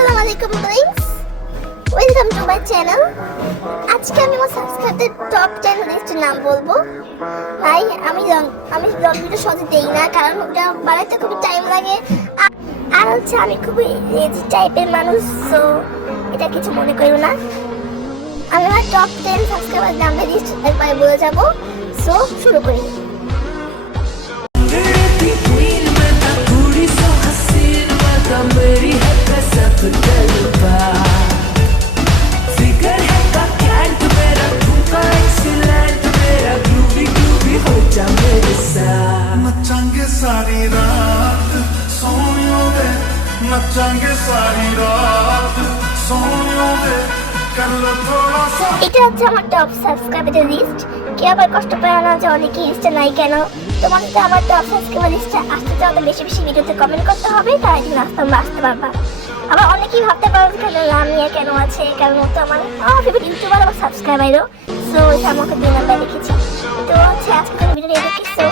আসসালামু আলাইকুম guys, welcome to my channel. আজকে আমি আমার সাবস্ক্রাইবারদের টপ 10 লিস্টের নাম বলবো। ভাই আমি ব্লগ ভিডিও সহজে দেই না, কারণ ওটা বানাইতে খুবই টাইম লাগে। আর হচ্ছে আমি খুবই লেজি টাইপের মানুষ, সো এটা কিছু মনে করো না। আমি আমার টপ 10 সাবস্ক্রাইবার নাম্বার লিস্ট একবার বলে যাব। সো শুরু করি। नचांगे सारी रात सोनियों दे नचांगे सारी रात सोनियों दे कर लो थोड़ा सा। এটা হচ্ছে আমার টপ সাবস্ক্রাইবারের লিস্ট। কেউ আবার কষ্ট পায় না যে অনেকে লিস্টে নাই কেন। তোমার যদি আমার টপ সাবস্ক্রাইবার লিস্টে আসতে চাও তো বেশি বেশি ভিডিওতে কমেন্ট করতে হবে, তাই দিন আসতে পারবা। আবার অনেকেই ভাবতে পারো কেন লামিয়া কেন আছে, কারণ ও তো আমার ফেভারিট ইউটিউবার আমার সাবস্ক্রাইবারও। সো এটা আমাকে 2 নাম্বার লিখেছি। তো হচ্ছে আজকে ভিডিওটা এত কিছু।